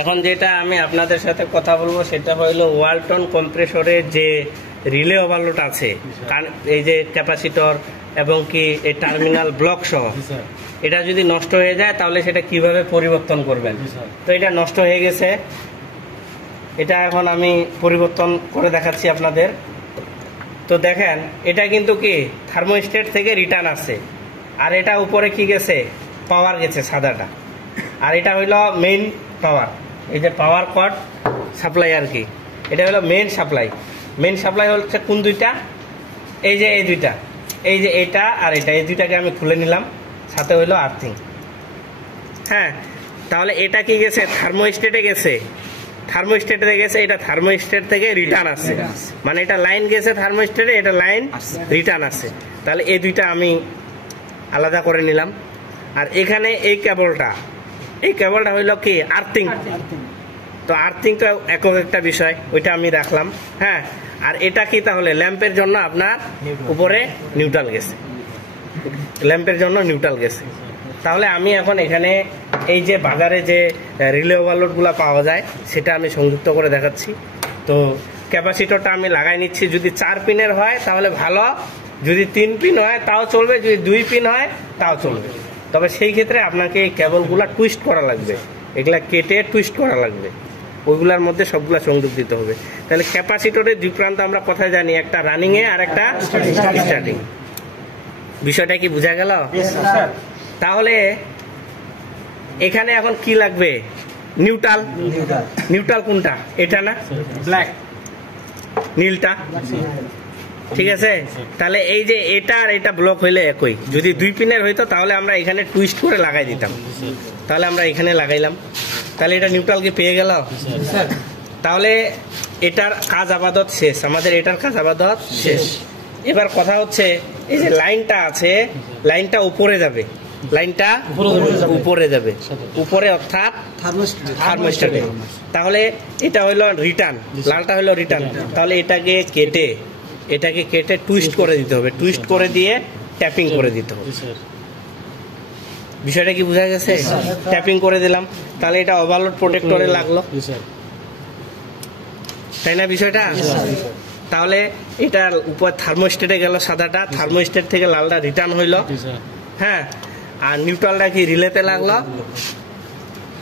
এখন যেটা আমি আপনাদের সাথে কথা বলবো সেটা হলো ওয়ালটন কম্প্রেসরের যে রিলে ওভারলোড আছে, এই যে ক্যাপাসিটর এবং কি এই টার্মিনাল ব্লক সহ, এটা যদি নষ্ট হয়ে যায় তাহলে সেটা কিভাবে পরিবর্তন করবেন। তো এটা নষ্ট হয়ে গেছে, এটা এখন আমি পরিবর্তন করে দেখাচ্ছি আপনাদের। তো দেখেন এটা কিন্তু কি থার্মোস্ট্যাট থেকে রিটার্ন আছে, আর এটা উপরে কি গেছে, পাওয়ার গেছে সাদাটা, আর এটা হইল মেইন পাওয়ার, এই যে পাওয়ার কট সাপ্লাই আর কি, এটা হলো মেইন সাপ্লাই। মেইন সাপ্লাই হচ্ছে কোন দুইটা, এই যে এই দুইটা, এই যে এটা আর এটা, এই দুইটাকে আমি খুলে নিলাম, সাথে হইলো আর্থিং। হ্যাঁ, তাহলে এটা কি গেছে, থার্মোস্ট্যাটে গেছে, থার্মোস্ট্যাটে গেছে, এটা থার্মোস্ট্যাট থেকে রিটার্ন আসছে, মানে এটা লাইন গেছে থার্মোস্ট্যাটে, এটা লাইন রিটার্ন আসছে। তাহলে এই দুইটা আমি আলাদা করে নিলাম। আর এখানে এই কেবলটা, এই কেবলটা হইল কি আর্থিং। তো আর্থিং তো একক একটা বিষয়, ওইটা আমি রাখলাম। হ্যাঁ, আর এটা কি তাহলে ল্যাম্পের জন্য আপনার উপরে নিউট্রাল গেছে, ল্যাম্পের জন্য নিউট্রাল গেছে। তাহলে আমি এখন এখানে এই যে বাজারে যে রিলে ওভারলোডগুলো পাওয়া যায় সেটা আমি সংযুক্ত করে দেখাচ্ছি। তো ক্যাপাসিটরটা আমি লাগাই নিচ্ছি, যদি 4 পিনের হয় তাহলে ভালো, যদি 3 পিন হয় তাও চলবে, যদি 2 পিন হয় তাও চলবে। তবে সেই ক্ষেত্রে আপনাকে এই কেবলগুলা টুইস্ট করা লাগবে, এগুলা কেটে টুইস্ট করা লাগবে, ওইগুলার মধ্যে সবগুলা সংযোগ দিতে হবে। তাহলে ক্যাপাসিটরের দুই প্রান্ত আমরা কোথায় জানি, একটা রানিংয়ে আর একটা স্টার্টিং। বিষয়টা কি বোঝা গেল? তাহলে এখানে এখন কি লাগবে, নিউট্রাল। নিউট্রাল কোনটা, এটা না ব্ল্যাক, নীলটা, ঠিক আছে। তাহলে এই যে এটা আর এটা ব্লক হইলে একই, যদি 2 পিনের হইতো তাহলে আমরা এখানে টুইস্ট করে লাগাই দিতাম, তাহলে আমরা এখানে লাগাইলাম, তাহলে এটা নিউট্রাল কি পেয়ে গেল। তাহলে এটার কাজ আপাতত শেষ, আমাদের এটার কাজ আপাতত শেষ। এবার কথা হচ্ছে এই যে লাইনটা আছে, লাইনটা উপরে যাবে, লাইনটা উপরে যাবে, উপরে অর্থাৎ থার্মোস্ট্যাটে। তাহলে এটা হইলো রিটার্ন, লালটা হইলো রিটার্ন। তাহলে এটাকে কেটে টুইস্ট করে দিতে হবে, টুইস্ট করে দিয়ে ট্যাপিং করে দিতে হবে। বিষয়টা কি বোঝা গেছে? ট্যাপিং করে দিলাম, তাহলে এটা ওভারলোড প্রোটেক্টরে লাগলো, তাই না বিষয়টা? তাহলে এটার উপর থার্মোস্ট্যাটে গেল সাদাটা, থার্মোস্ট্যাট থেকে লালটা রিটার্ন হইলো। হ্যাঁ, আর নিউট্রালটা কি রিলেতে লাগলো,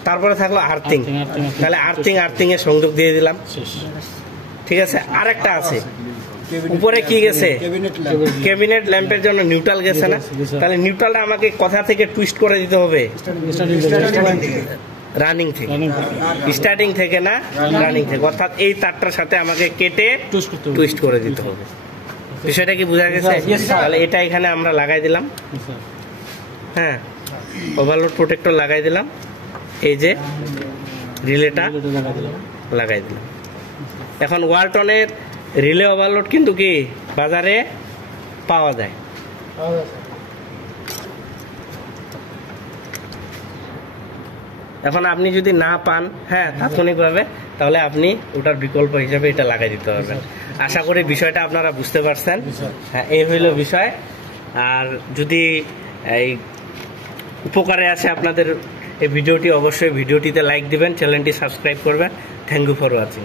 তারপরে থাকলো আর্থিং। তাহলে আর্থিং এর সংযোগ দিয়ে দিলাম, ঠিক আছে। আরেকটা আছে, উপরে কি গেছে, ক্যাবিনেট ল্যাম্পের জন্য নিউট্রাল গেছে না, তাহলে নিউট্রালটা আমাকে কোথা থেকে টুইস্ট করে দিতে হবে, রানিং থেকে, স্টার্টিং থেকে না, রানিং থেকে, অর্থাৎ এই তারটার সাথে আমাকে কেটে টুইস্ট করে দিতে হবে। বিষয়টা কি বোঝা গেছে? তাহলে এটা এখানে আমরা লাগাই দিলাম, হ্যাঁ, ওভারলোড প্রোটেক্টর লাগাই দিলাম, এই যে রিলেটা লাগাই দিলাম। এখন ওয়ালটনের রিলে ওভারলোড কিন্তু কি বাজারে পাওয়া যায়। এখন আপনি যদি না পান, হ্যাঁ, তাৎক্ষণিকভাবে, তাহলে আপনি ওটার বিকল্প হিসাবে এটা লাগাই দিতে পারবেন। আশা করি বিষয়টা আপনারা বুঝতে পারছেন। হ্যাঁ, এই হইল বিষয়। আর যদি এই উপকারে আসে আপনাদের এই ভিডিওটি, অবশ্যই ভিডিওটিতে লাইক দিবেন, চ্যানেলটি সাবস্ক্রাইব করবেন। Thank you for watching.